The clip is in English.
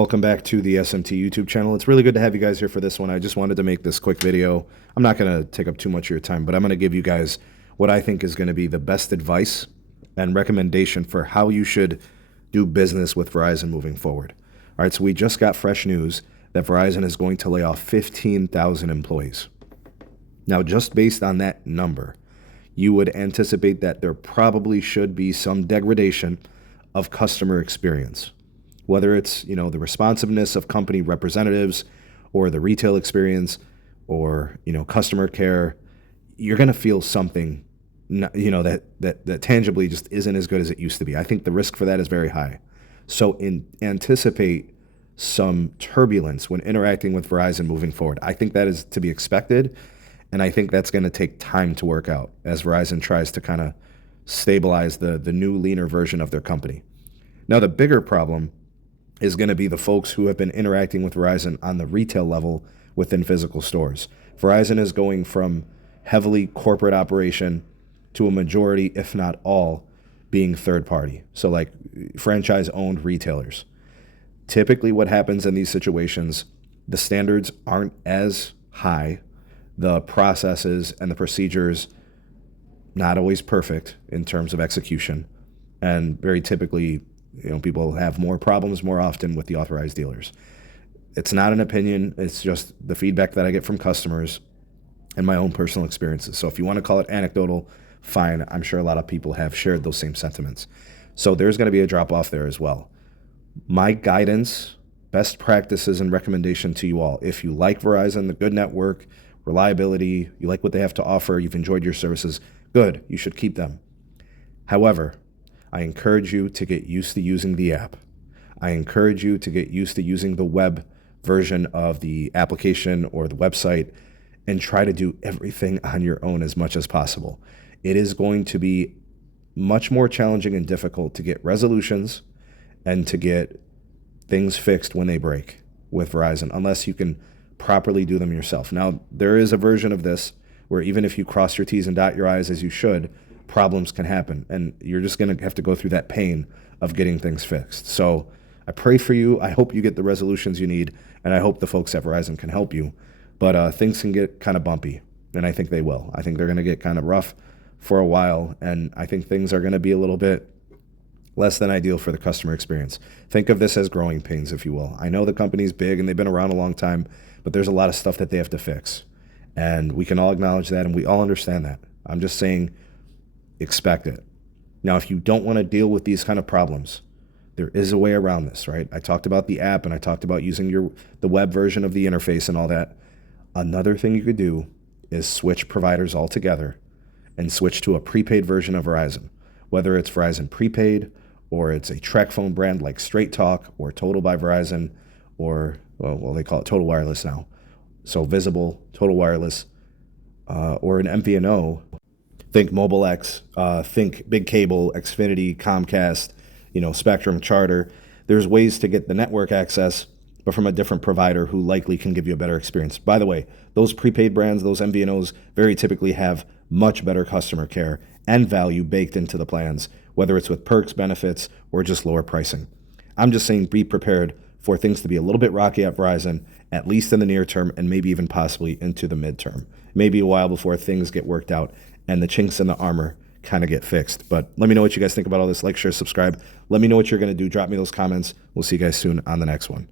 Welcome back to the SMT YouTube channel. It's really good to have you guys here for this one. I just wanted to make this quick video. I'm not going to take up too much of your time, but I'm going to give you guys what I think is going to be the best advice and recommendation for how you should do business with Verizon moving forward. All right, so we just got fresh news that Verizon is going to lay off 15,000 employees. Now, just based on that number, you would anticipate that there probably should be some degradation of customer experience. Whether it's, the responsiveness of company representatives or the retail experience or, customer care, you're going to feel something, that tangibly just isn't as good as it used to be. I think the risk for that is very high. So anticipate some turbulence when interacting with Verizon moving forward. I think that is to be expected, and I think that's going to take time to work out as Verizon tries to kind of stabilize the new, leaner version of their company. Now, the bigger problem is going to be the folks who have been interacting with Verizon on the retail level within physical stores. Verizon is going from heavily corporate operation to a majority, if not all, being third party. So like franchise-owned retailers. Typically what happens in these situations, the standards aren't as high. The processes and the procedures, not always perfect in terms of execution. And very typically, people have more problems more often with the authorized dealers. It's not an opinion. It's just the feedback that I get from customers and my own personal experiences. So if you want to call it anecdotal, fine. I'm sure a lot of people have shared those same sentiments. So there's going to be a drop off there as well. My guidance, best practices, and recommendation to you all, if you like Verizon, the good network, reliability, you like what they have to offer, you've enjoyed your services, good, you should keep them. However, I encourage you to get used to using the app. I encourage you to get used to using the web version of the application or the website and try to do everything on your own as much as possible. It is going to be much more challenging and difficult to get resolutions and to get things fixed when they break with Verizon, unless you can properly do them yourself. Now, there is a version of this where even if you cross your T's and dot your I's as you should, problems can happen, and you're just going to have to go through that pain of getting things fixed. So I pray for you. I hope you get the resolutions you need, and I hope the folks at Verizon can help you. But things can get kind of bumpy, and I think they will. I think they're going to get kind of rough for a while, and I think things are going to be a little bit less than ideal for the customer experience. Think of this as growing pains, if you will. I know the company's big, and they've been around a long time, but there's a lot of stuff that they have to fix, and we can all acknowledge that, and we all understand that. I'm just saying, expect it. Now, if you don't want to deal with these kind of problems, there is a way around this, right? I talked about the app, and I talked about using the web version of the interface and all that. Another thing you could do is switch providers altogether and switch to a prepaid version of Verizon, whether it's Verizon prepaid or it's a track phone brand like Straight Talk or Total by Verizon, or, well, they call it Total Wireless now. So Visible, Total Wireless, or an MVNO. Think Mobile X, think Big Cable, Xfinity, Comcast, Spectrum, Charter. There's ways to get the network access, but from a different provider who likely can give you a better experience. By the way, those prepaid brands, those MVNOs, very typically have much better customer care and value baked into the plans, whether it's with perks, benefits, or just lower pricing. I'm just saying be prepared for things to be a little bit rocky at Verizon, at least in the near term, and maybe even possibly into the midterm. Maybe a while before things get worked out and the chinks in the armor kind of get fixed. But let me know what you guys think about all this. Like, share, subscribe. Let me know what you're going to do. Drop me those comments. We'll see you guys soon on the next one.